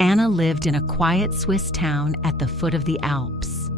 Anna lived in a quiet Swiss town at the foot of the Alps.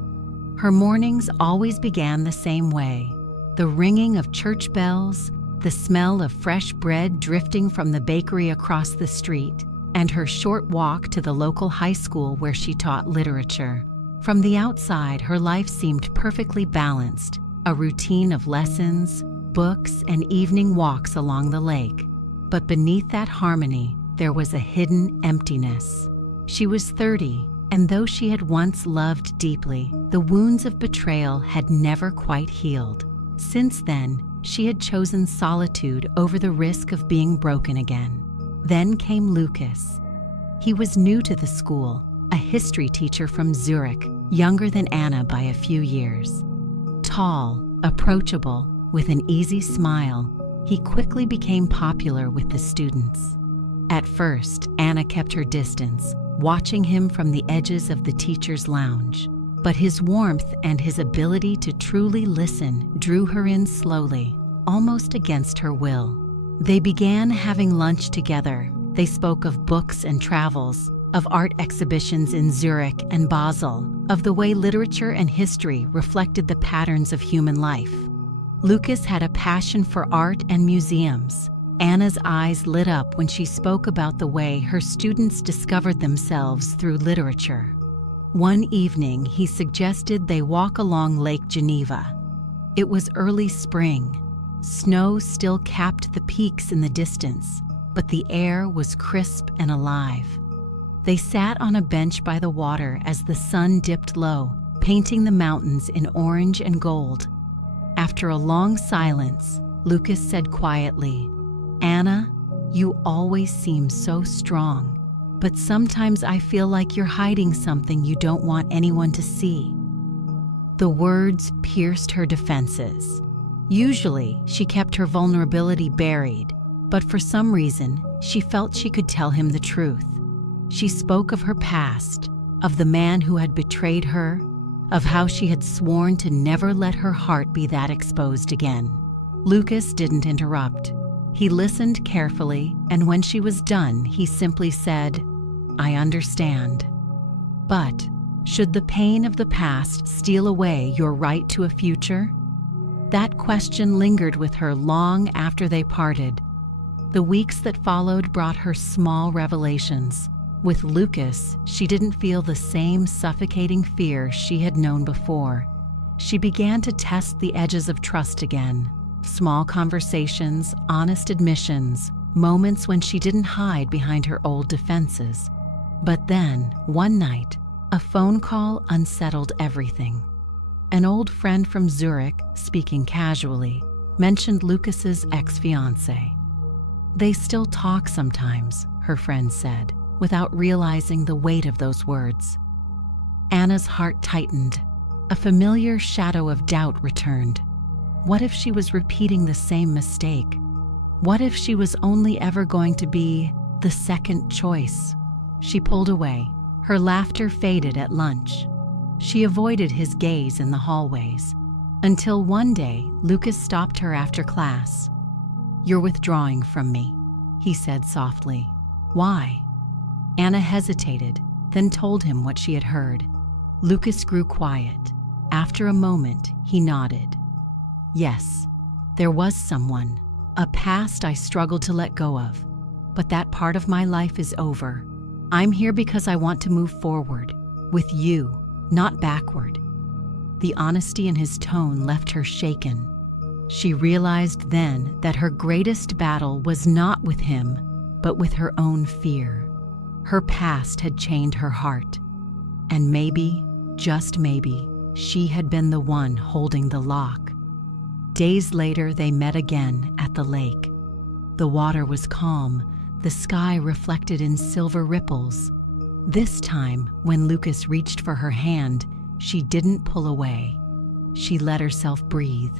Her mornings always began the same way: the ringing of church bells, the smell of fresh bread drifting from the bakery across the street, and her short walk to the local high school where she taught literature. From the outside, her life seemed perfectly balanced, a routine of lessons, books, and evening walks along the lake. But beneath that harmony, there was a hidden emptiness. She was 30, and though she had once loved deeply, the wounds of betrayal had never quite healed. Since then, she had chosen solitude over the risk of being broken again. Then came Lukas. He was new to the school, a history teacher from Zurich, younger than Anna by a few years. Tall, approachable, with an easy smile, he quickly became popular with the students. At first, Anna kept her distance, watching him from the edges of the teacher's lounge. But his warmth and his ability to truly listen drew her in slowly, almost against her will. They began having lunch together. They spoke of books and travels, of art exhibitions in Zurich and Basel, of the way literature and history reflected the patterns of human life. Lukas had a passion for art and museums. Anna's eyes lit up when she spoke about the way her students discovered themselves through literature. One evening, he suggested they walk along Lake Geneva. It was early spring. Snow still capped the peaks in the distance, but the air was crisp and alive. They sat on a bench by the water as the sun dipped low, painting the mountains in orange and gold. After a long silence, Lukas said quietly, "Anna, you always seem so strong, but sometimes I feel like you're hiding something you don't want anyone to see." The words pierced her defenses. Usually, she kept her vulnerability buried, but for some reason, she felt she could tell him the truth. She spoke of her past, of the man who had betrayed her, of how she had sworn to never let her heart be that exposed again. Lukas didn't interrupt. He listened carefully, and when she was done, he simply said, "I understand. But should the pain of the past steal away your right to a future?" That question lingered with her long after they parted. The weeks that followed brought her small revelations. With Lukas, she didn't feel the same suffocating fear she had known before. She began to test the edges of trust again. Small conversations, honest admissions, moments when she didn't hide behind her old defenses. But then, one night, a phone call unsettled everything. An old friend from Zurich, speaking casually, mentioned Lukas's ex-fiancée. "They still talk sometimes," her friend said, without realizing the weight of those words. Anna's heart tightened. A familiar shadow of doubt returned. What if she was repeating the same mistake? What if she was only ever going to be the second choice? She pulled away. Her laughter faded at lunch. She avoided his gaze in the hallways. Until one day, Lukas stopped her after class. "You're withdrawing from me," he said softly. "Why?" Anna hesitated, then told him what she had heard. Lukas grew quiet. After a moment, he nodded. "Yes, there was someone, a past I struggled to let go of. But that part of my life is over. I'm here because I want to move forward, with you, not backward." The honesty in his tone left her shaken. She realized then that her greatest battle was not with him, but with her own fear. Her past had chained her heart, and maybe, just maybe, she had been the one holding the lock. Days later, they met again at the lake. The water was calm, the sky reflected in silver ripples. This time, when Lukas reached for her hand, she didn't pull away. She let herself breathe.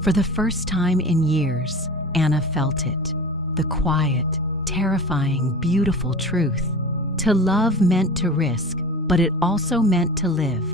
For the first time in years, Anna felt it. The quiet, terrifying, beautiful truth. To love meant to risk, but it also meant to live.